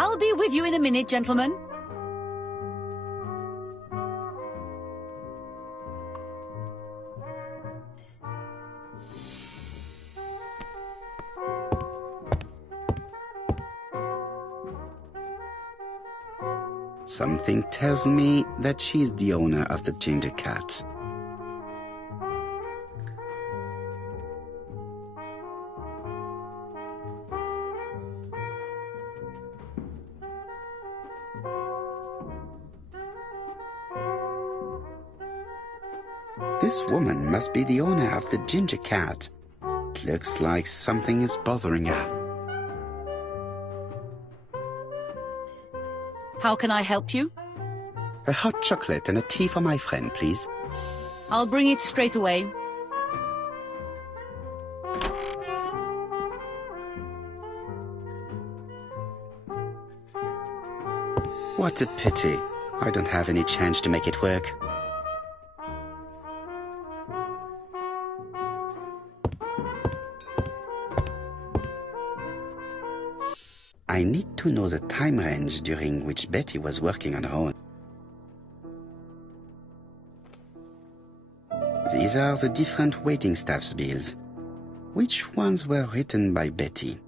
I'll be with you in a minute, gentlemen. Something tells me that she's the owner of the ginger cat. This woman must be the owner of the ginger cat. It looks like something is bothering her. How can I help you? A hot chocolate and a tea for my friend, please. I'll bring it straight away. What a pity. I don't have any change to make it work. I need to know the time range during which Betty was working on her own. These are the different waiting staff's bills. Which ones were written by Betty?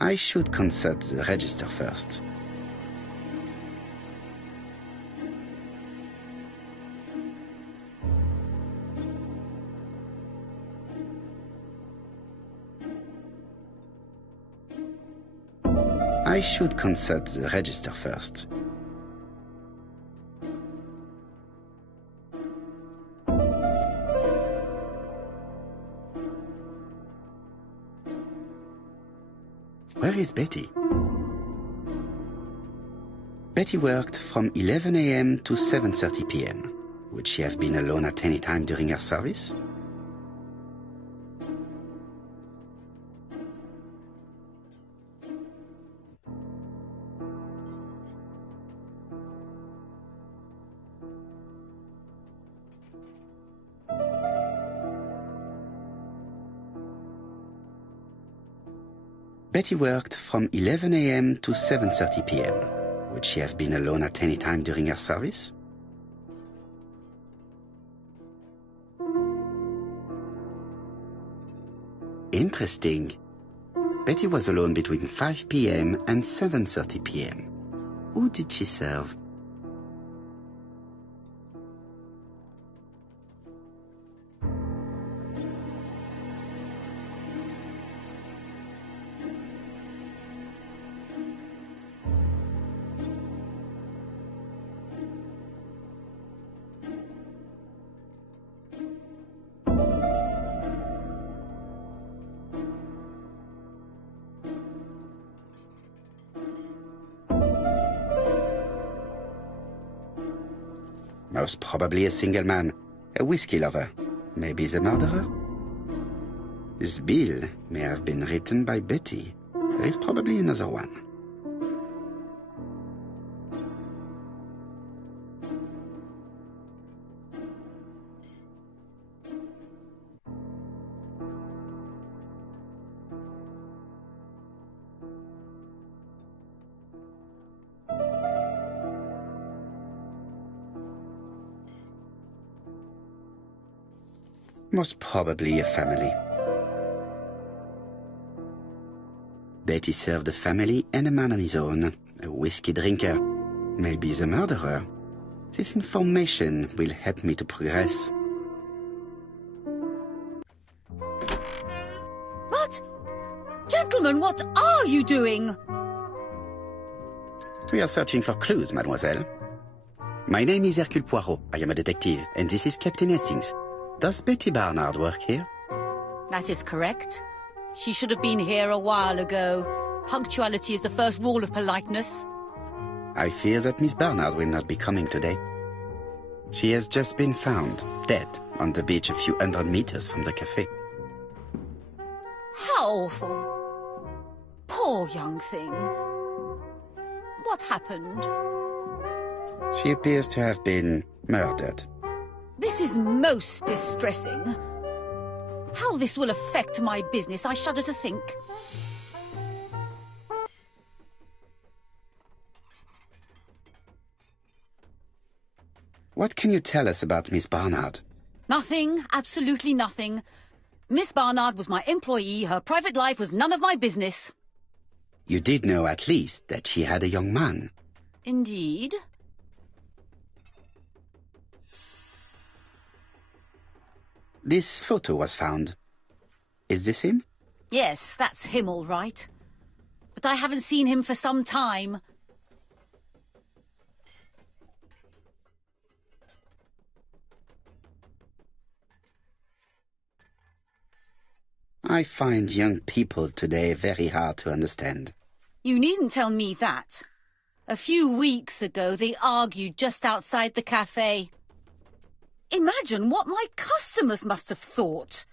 I should consult the register first. I should consult the register first. Where is Betty? Betty worked from 11 a.m. to 7:30 p.m. Would she have been alone at any time during her service? Betty worked from 11 a.m. to 7:30 p.m. Would she have been alone at any time during her service? Interesting. Betty was alone between 5 p.m. and 7:30 p.m. Who did she serve? Most probably a single man, a whiskey lover, maybe the murderer. This bill may have been written by Betty. There is probably another one. Most probably a family. Betty served a family and a man on his own, a whiskey drinker, maybe the murderer. This information will help me to progress. What? Gentlemen, what are you doing? We are searching for clues, mademoiselle. My name is Hercule Poirot. I am a detective, and this is Captain Hastings. Does Betty Barnard work here? That is correct. She should have been here a while ago. Punctuality is the first rule of politeness. I fear that Miss Barnard will not be coming today. She has just been found, dead, on the beach a few hundred meters from the cafe. How awful. Poor young thing. What happened? She appears to have been murdered. This is most distressing. How this will affect my business, I shudder to think. What can you tell us about Miss Barnard? Nothing, absolutely nothing. Miss Barnard was my employee. Her private life was none of my business. You did know at least that she had a young man. Indeed. This photo was found. Is this him? Yes, that's him all right. But I haven't seen him for some time. I find young people today very hard to understand. You needn't tell me that. A few weeks ago, they argued just outside the cafe. Imagine what my customers must have thought.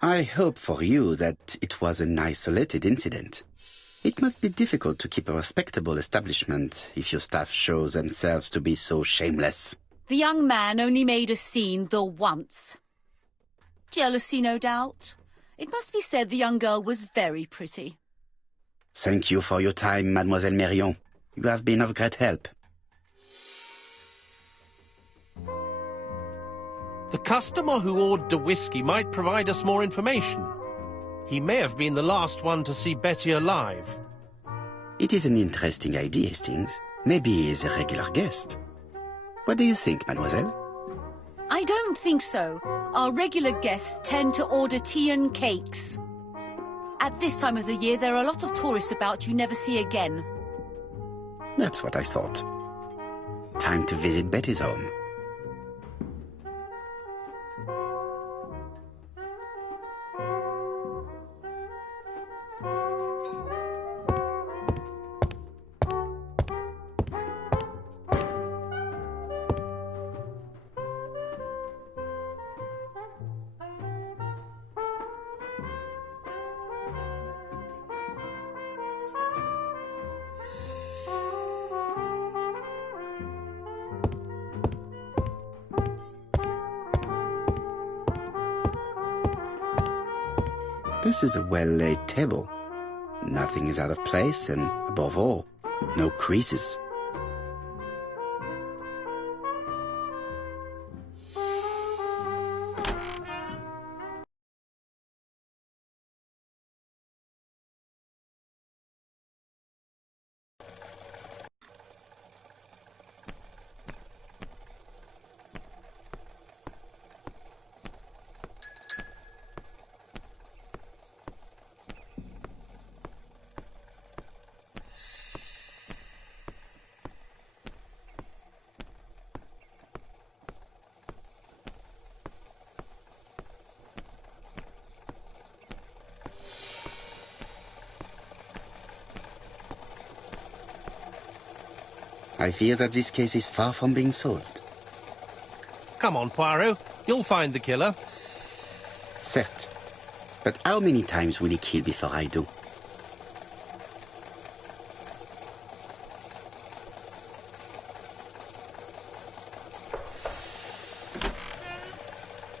I hope for you that it was an isolated incident. It must be difficult to keep a respectable establishment if your staff show themselves to be so shameless. The young man only made a scene the once. Jealousy, no doubt. It must be said the young girl was very pretty. Thank you for your time, Mademoiselle Mérion. You have been of great help. The customer who ordered the whiskey might provide us more information. He may have been the last one to see Betty alive. It is an interesting idea, Hastings. Maybe he is a regular guest. What do you think, mademoiselle? I don't think so. Our regular guests tend to order tea and cakes. At this time of the year, there are a lot of tourists about you never see again. That's what I thought. Time to visit Betty's home. This is a well-laid table. Nothing is out of place and, above all, no creases. I fear that this case is far from being solved. Come on, Poirot. You'll find the killer. Certes. But how many times will he kill before I do?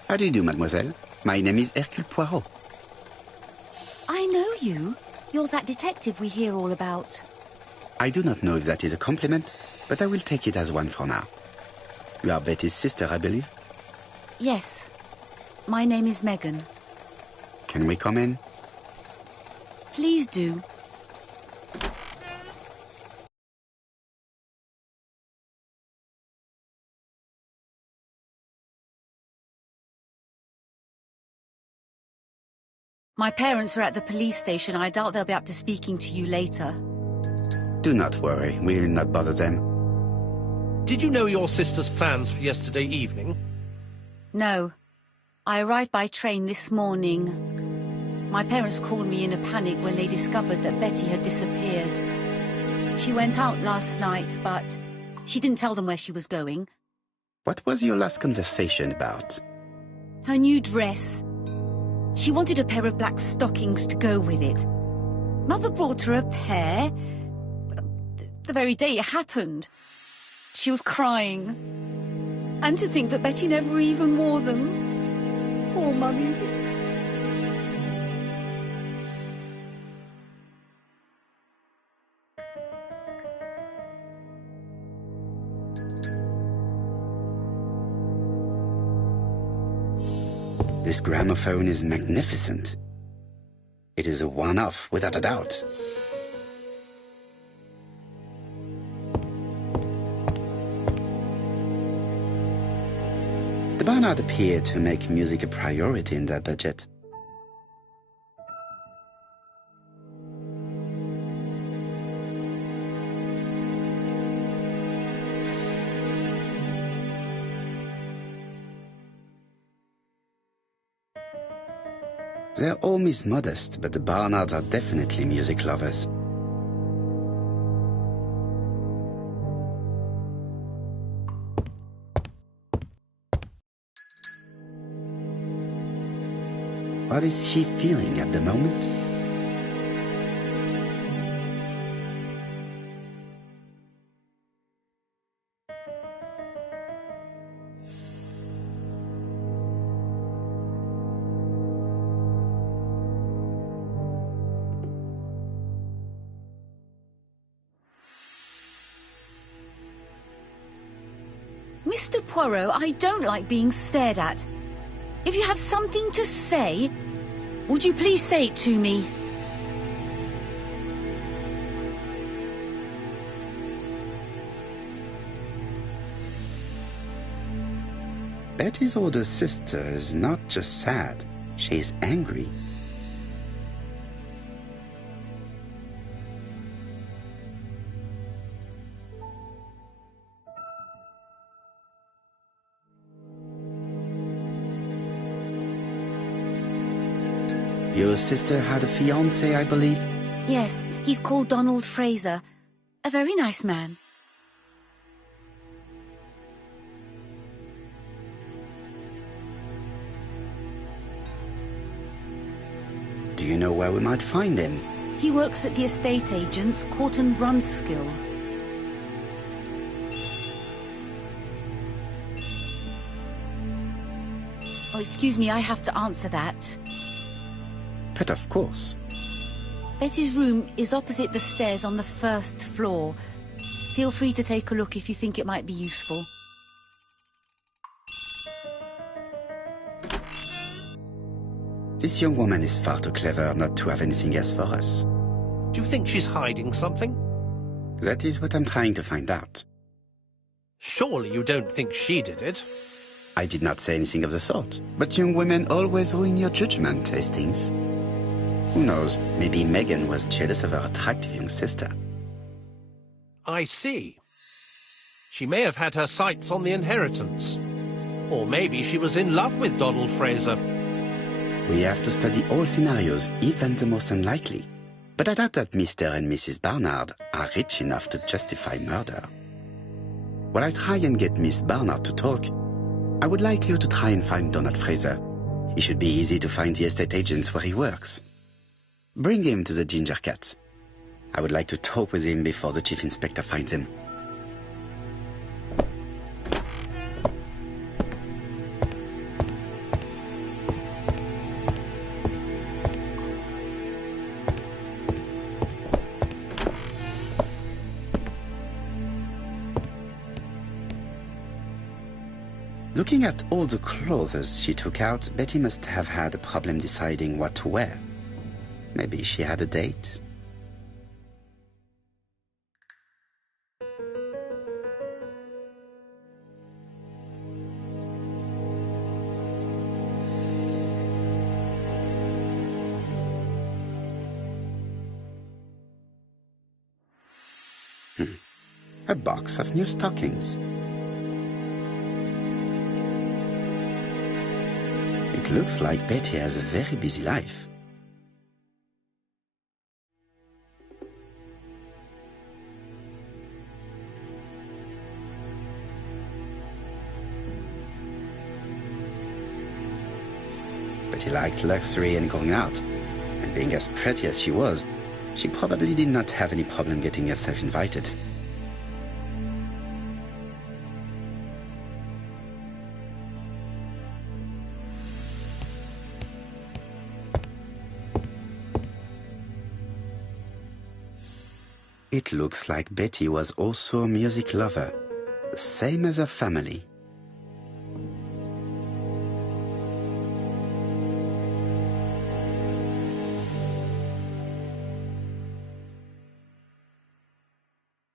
How do you do, mademoiselle? My name is Hercule Poirot. I know you. You're that detective we hear all about. I do not know if that is a compliment, but I will take it as one for now. You are Betty's sister, I believe? Yes. My name is Megan. Can we come in? Please do. My parents are at the police station. I doubt they'll be up to speaking to you later. Do not worry, we will not bother them. Did you know your sister's plans for yesterday evening? No. I arrived by train this morning. My parents called me in a panic when they discovered that Betty had disappeared. She went out last night, but she didn't tell them where she was going. What was your last conversation about? Her new dress. She wanted a pair of black stockings to go with it. Mother brought her a pair. The very day it happened. She was crying. And to think that Betty never even wore them. Poor Mummy. This gramophone is magnificent. It is a one-off, without a doubt. The Barnard appeared to make music a priority in their budget. Their home is modest, but the Barnards are definitely music lovers. What is she feeling at the moment? Mr. Poirot, I don't like being stared at. If you have something to say, would you please say it to me? Betty's older sister is not just sad, she is angry. Your sister had a fiancé, I believe? Yes, he's called Donald Fraser. A very nice man. Do you know where we might find him? He works at the estate agent's, Corton Brunskill. Oh, excuse me, I have to answer that. But of course. Betty's room is opposite the stairs on the first floor. Feel free to take a look if you think it might be useful. This young woman is far too clever not to have anything else for us. Do you think she's hiding something? That is what I'm trying to find out. Surely you don't think she did it? I did not say anything of the sort. But young women always ruin your judgment, Hastings. Who knows, maybe Megan was jealous of her attractive young sister. I see. She may have had her sights on the inheritance. Or maybe she was in love with Donald Fraser. We have to study all scenarios, even the most unlikely. But I doubt that Mr. and Mrs. Barnard are rich enough to justify murder. While I try and get Miss Barnard to talk, I would like you to try and find Donald Fraser. It should be easy to find the estate agents where he works. Bring him to the Ginger Cat. I would like to talk with him before the Chief Inspector finds him. Looking at all the clothes she took out, Betty must have had a problem deciding what to wear. Maybe she had a date? A box of new stockings. It looks like Betty has a very busy life. Betty liked luxury and going out, and being as pretty as she was, she probably did not have any problem getting herself invited. It looks like Betty was also a music lover, the same as her family.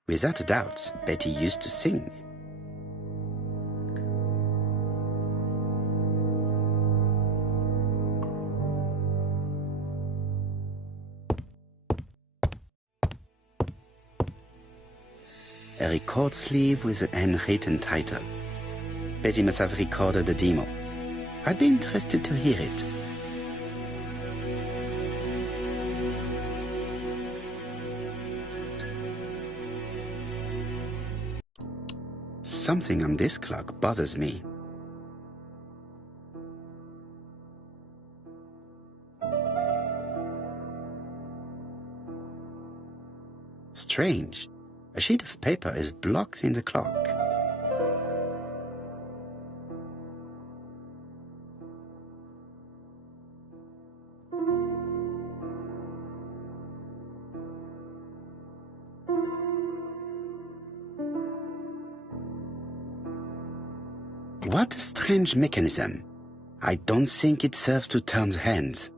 Without a doubt, Betty used to sing. A record sleeve with an handwritten title. Betty must have recorded the demo. I'd be interested to hear it. Something on this clock bothers me. Strange. A sheet of paper is blocked in the clock. What a strange mechanism. I don't think it serves to turn the hands.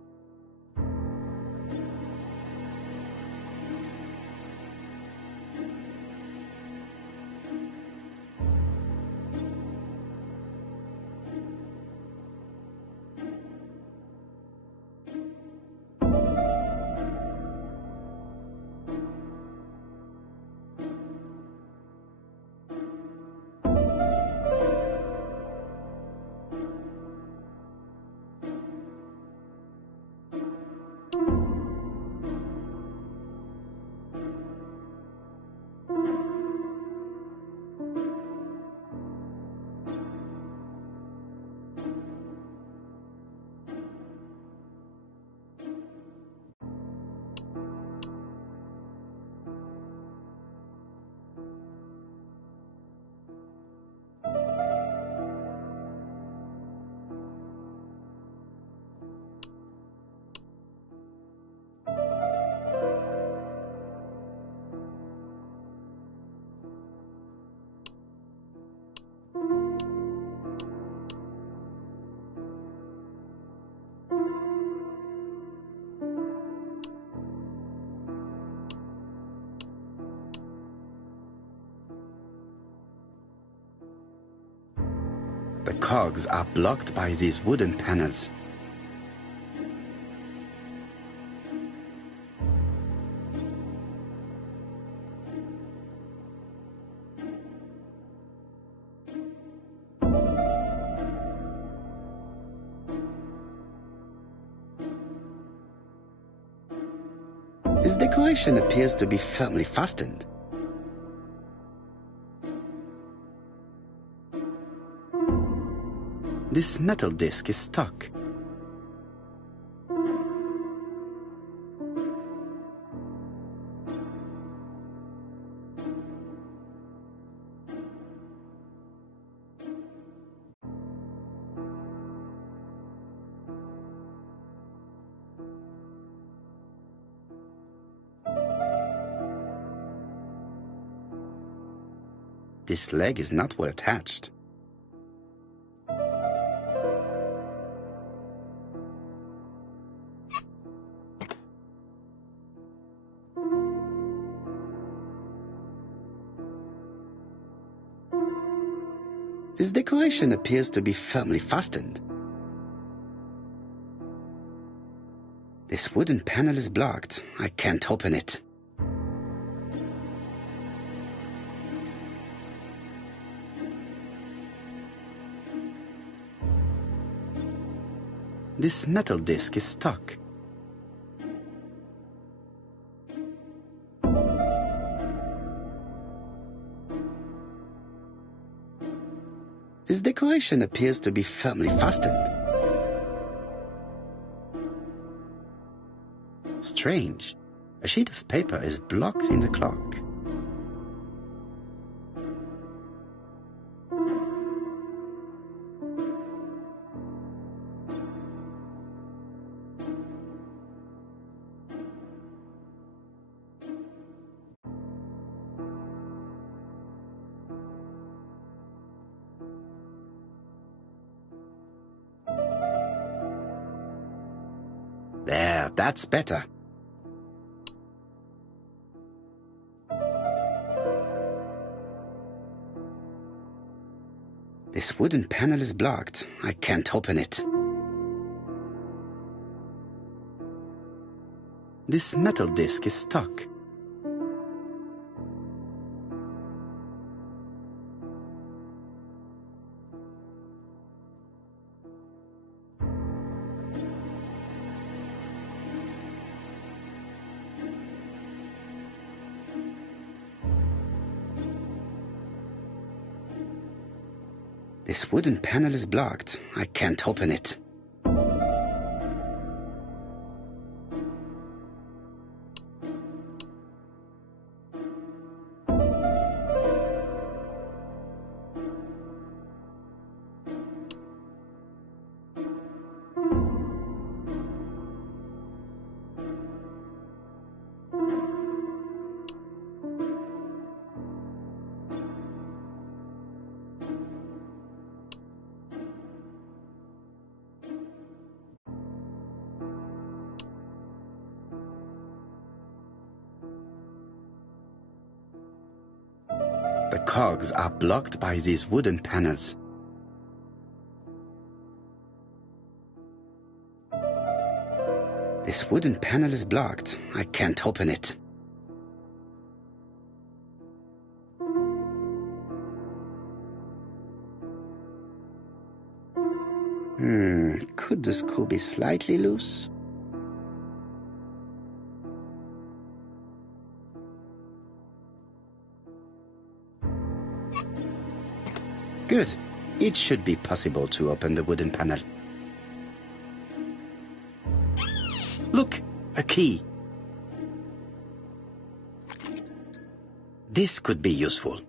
The cogs are blocked by these wooden panels. This decoration appears to be firmly fastened. This metal disc is stuck. This leg is not well attached. This decoration appears to be firmly fastened. This wooden panel is blocked. I can't open it. This metal disc is stuck. This decoration appears to be firmly fastened. strange. A sheet of paper is blocked in the clock. There, that's better. This wooden panel is blocked. I can't open it. This metal disc is stuck. This wooden panel is blocked. I can't open it. The cogs are blocked by these wooden panels. This wooden panel is blocked. I can't open it. Could the screw be slightly loose? Good. It should be possible to open the wooden panel. Look, a key. This could be useful.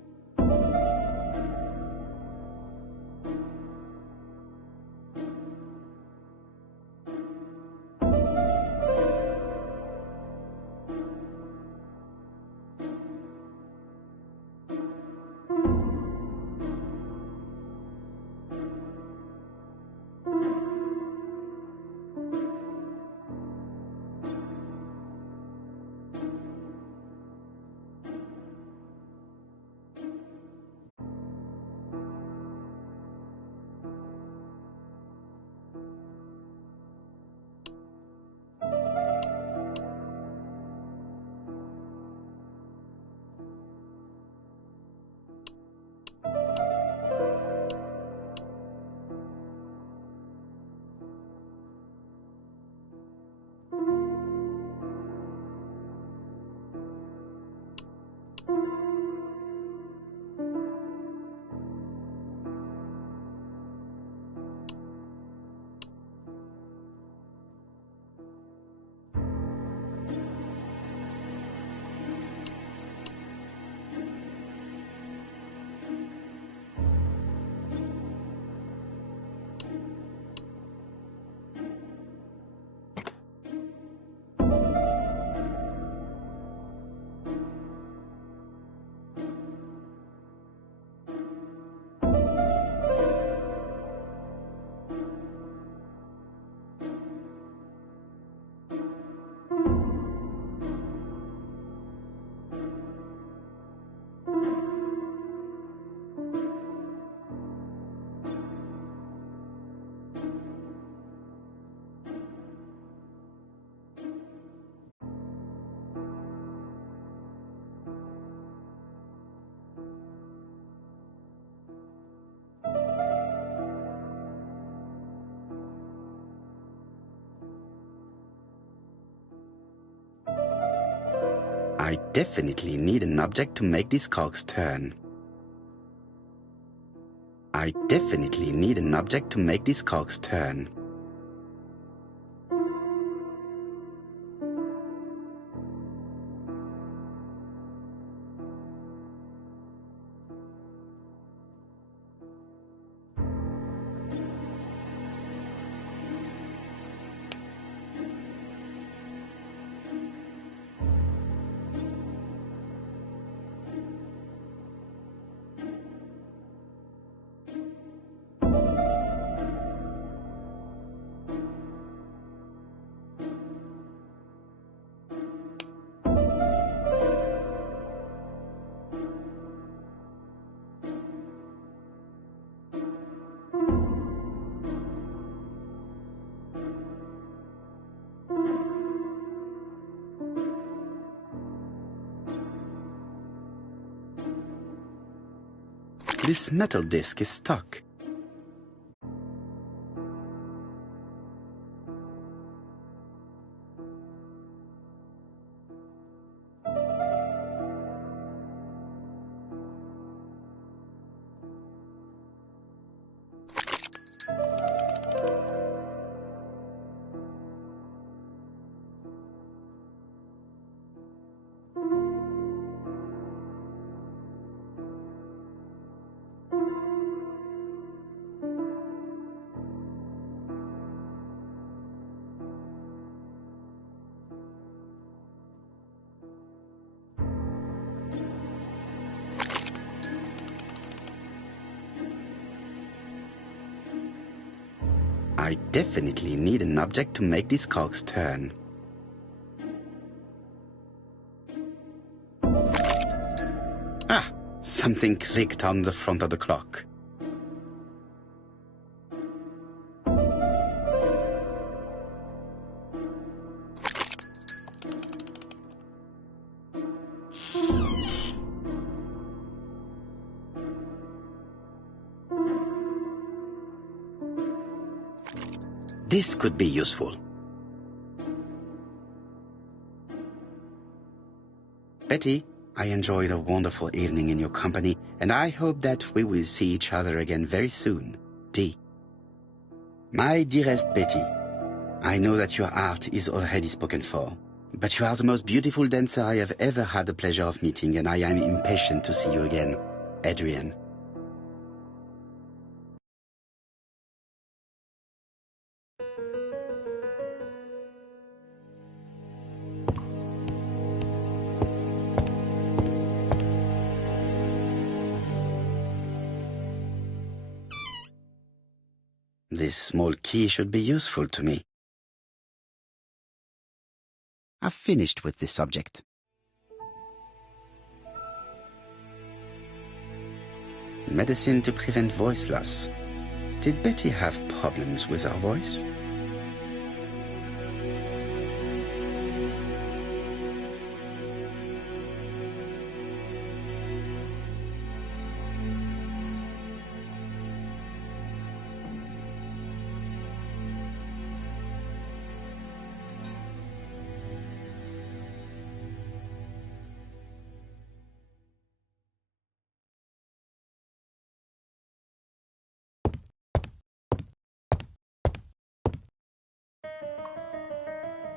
I definitely need an object to make these cogs turn. I definitely need an object to make these cogs turn. This metal disc is stuck. I definitely need an object to make these cogs turn. Ah! Something clicked on the front of the clock. This could be useful. Betty, I enjoyed a wonderful evening in your company, and I hope that we will see each other again very soon. D. My dearest Betty, I know that your art is already spoken for, but you are the most beautiful dancer I have ever had the pleasure of meeting, and I am impatient to see you again. Adrian. This small key should be useful to me. I've finished with this subject. Medicine to prevent voice loss. Did Betty have problems with her voice?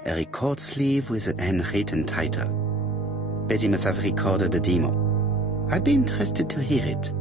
A record sleeve with an handwritten title. Betty must have recorded the demo. I'd be interested to hear it.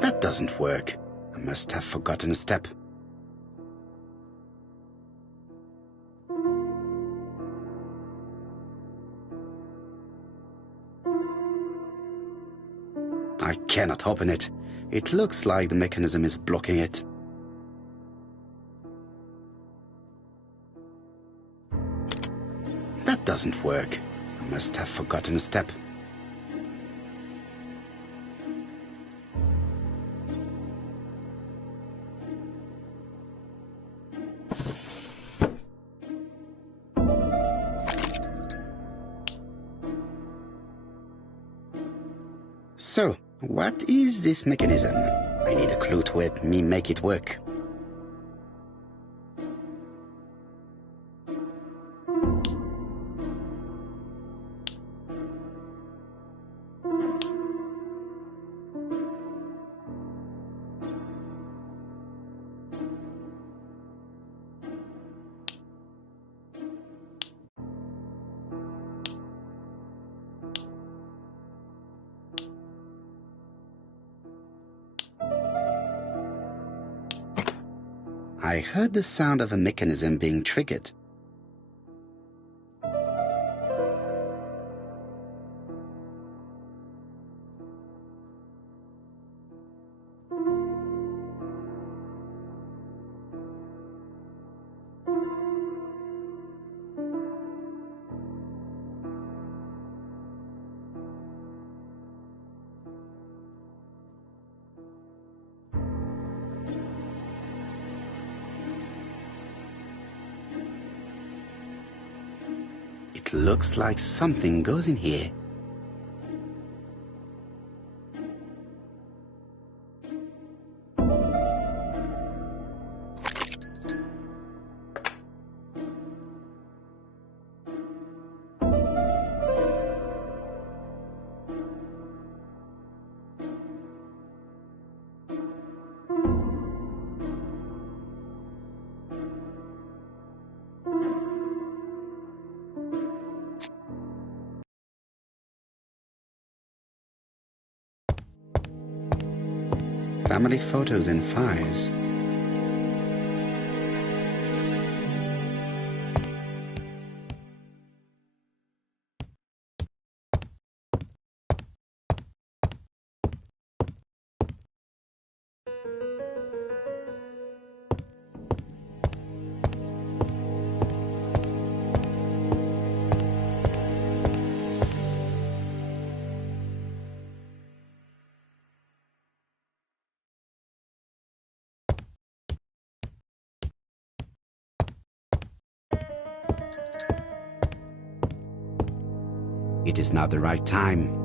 That doesn't work. I must have forgotten a step. I cannot open it. It looks like the mechanism is blocking it. That doesn't work. I must have forgotten a step. So, what is this mechanism? I need a clue to help me make it work. I heard the sound of a mechanism being triggered. It looks like something goes in here. Family photos and files. It is not the right time.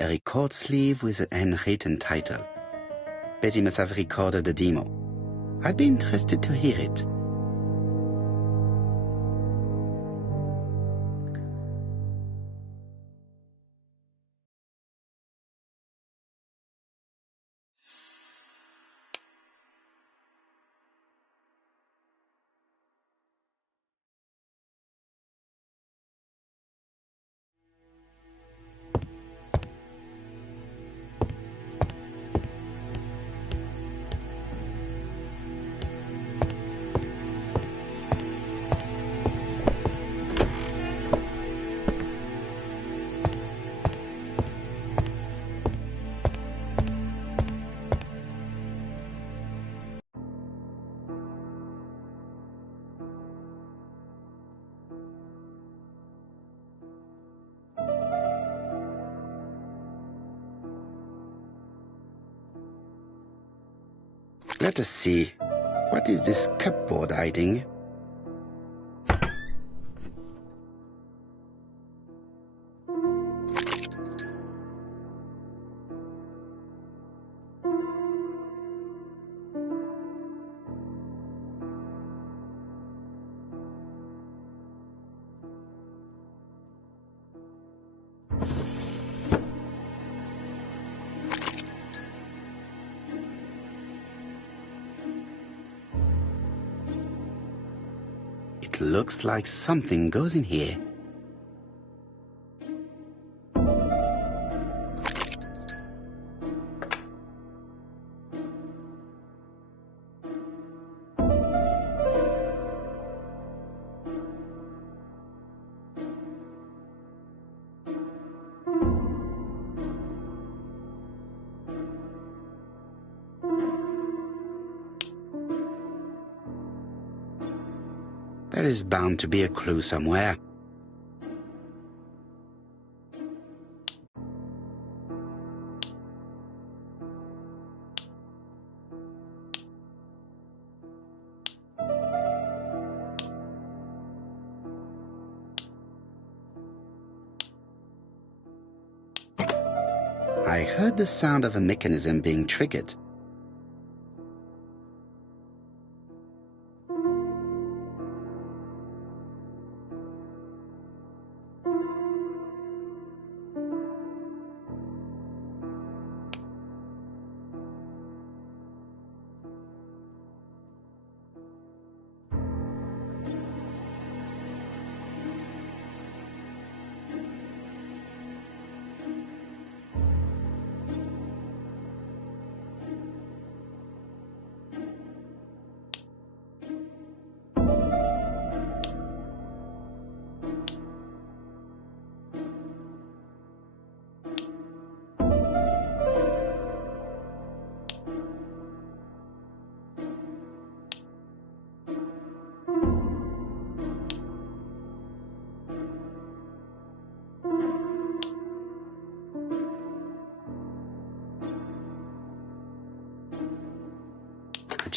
A record sleeve with a handwritten title. Betty must have recorded the demo. I'd be interested to hear it. Let us see. What is this cupboard hiding? It looks like something goes in here. There is bound to be a clue somewhere. I heard the sound of a mechanism being triggered.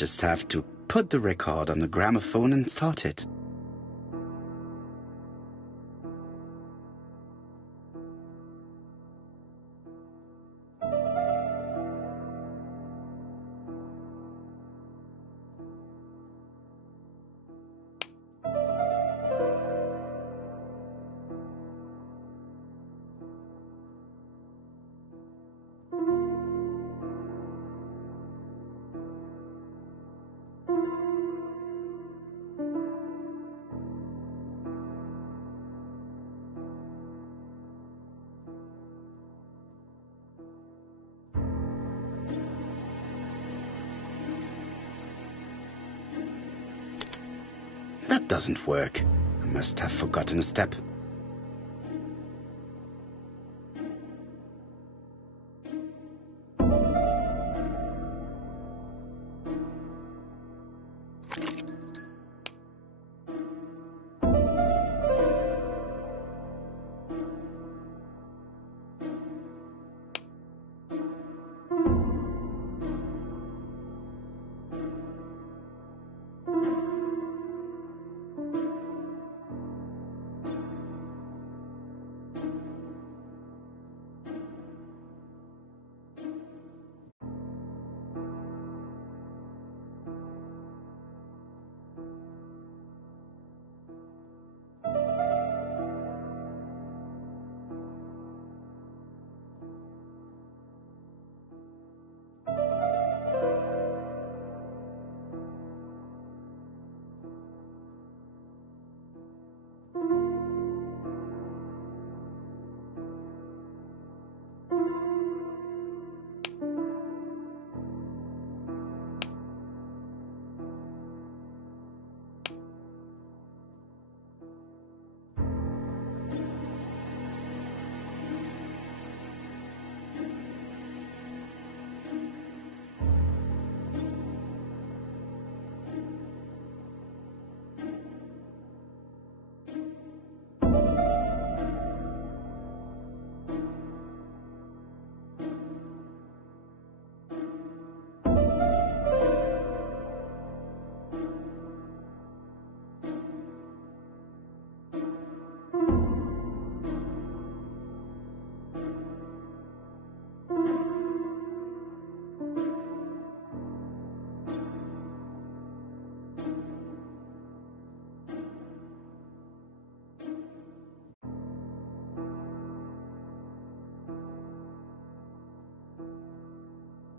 just have to put the record on the gramophone and start it. That doesn't work. I must have forgotten a step.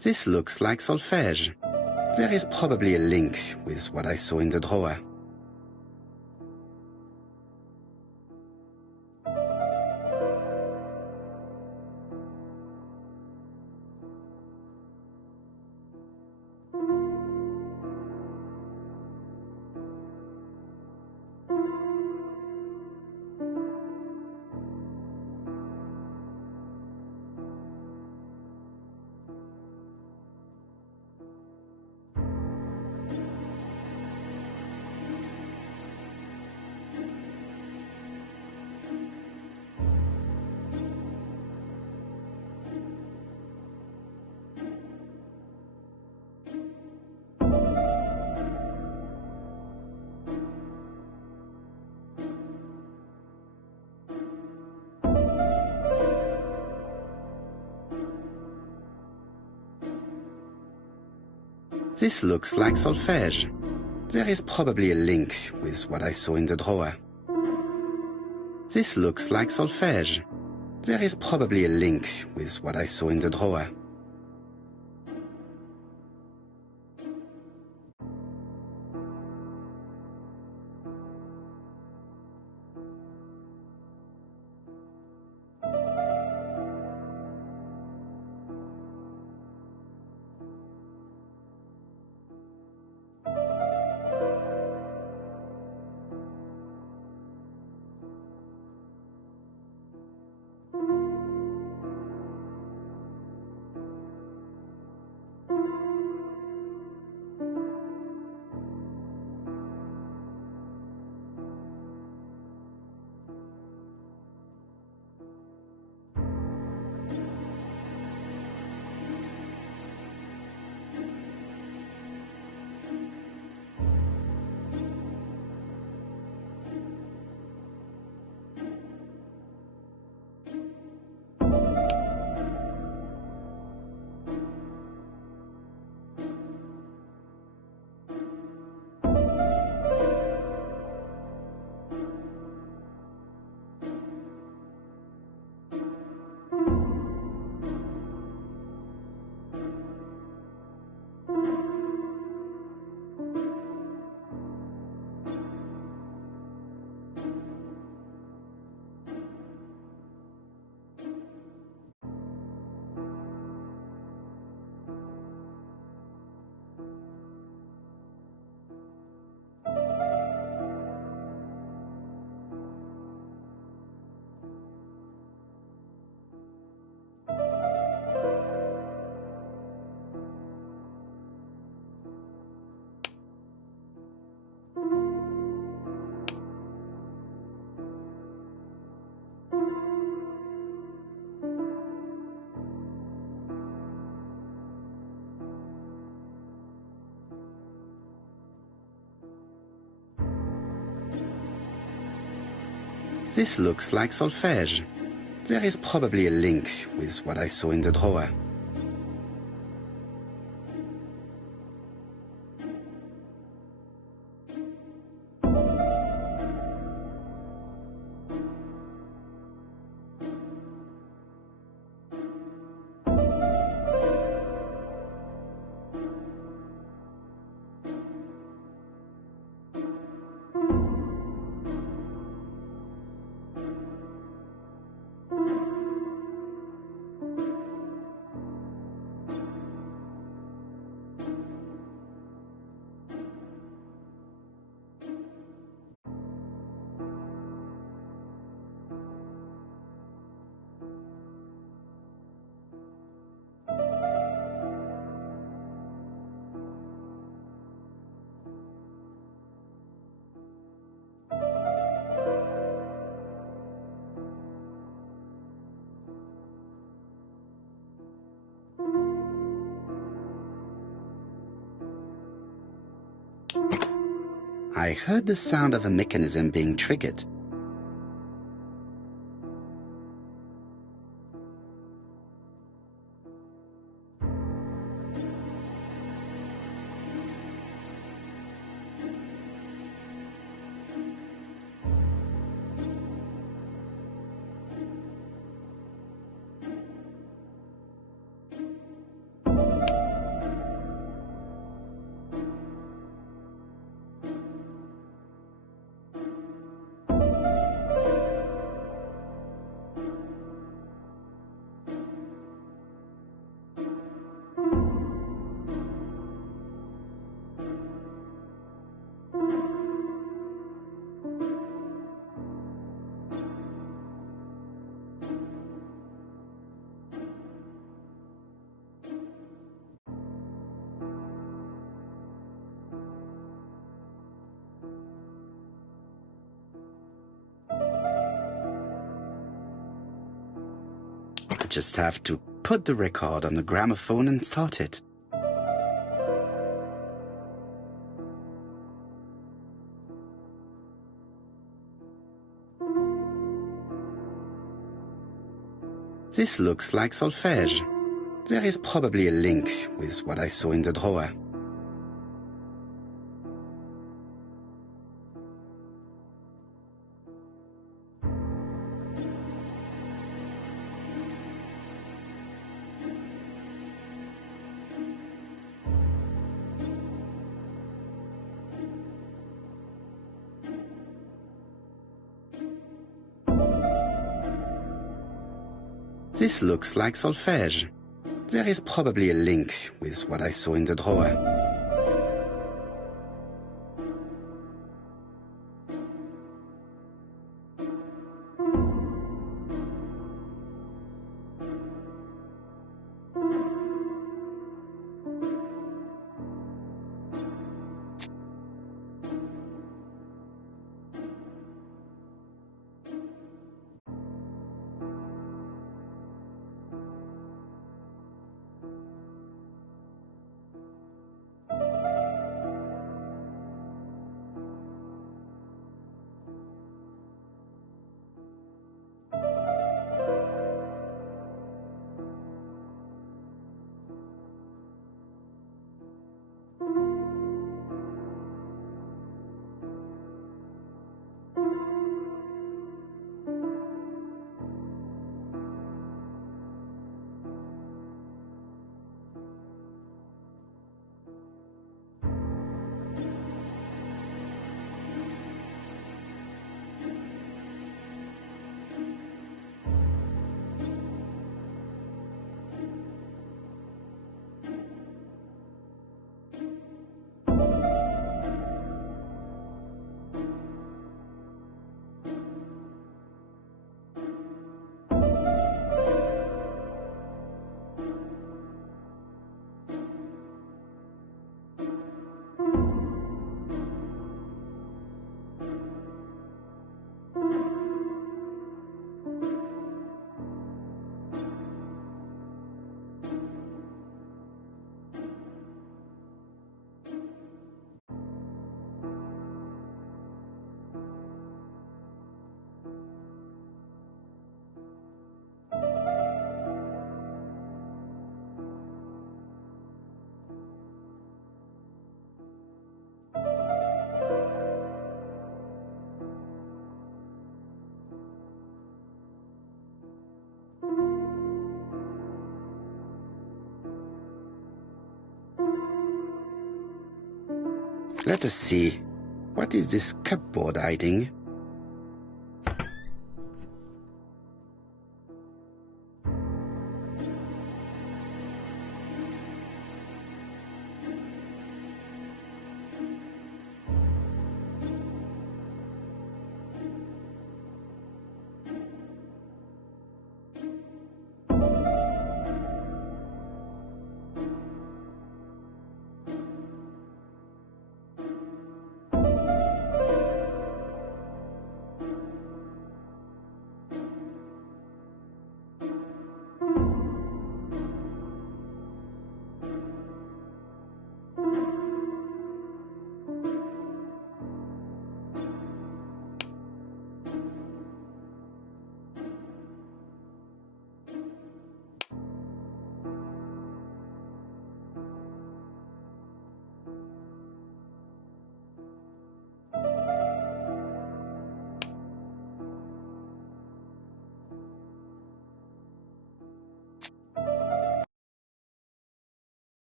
This looks like solfège. There is probably a link with what I saw in the drawer. This looks like solfège. There is probably a link with what I saw in the drawer. This looks like solfège. There is probably a link with what I saw in the drawer. This looks like solfège. There is probably a link with what I saw in the drawer. I heard the sound of a mechanism being triggered. I just have to put the record on the gramophone and start it. This looks like solfège. There is probably a link with what I saw in the drawer. This looks like solfège. There is probably a link with what I saw in the drawer. Let us see. What is this cupboard hiding?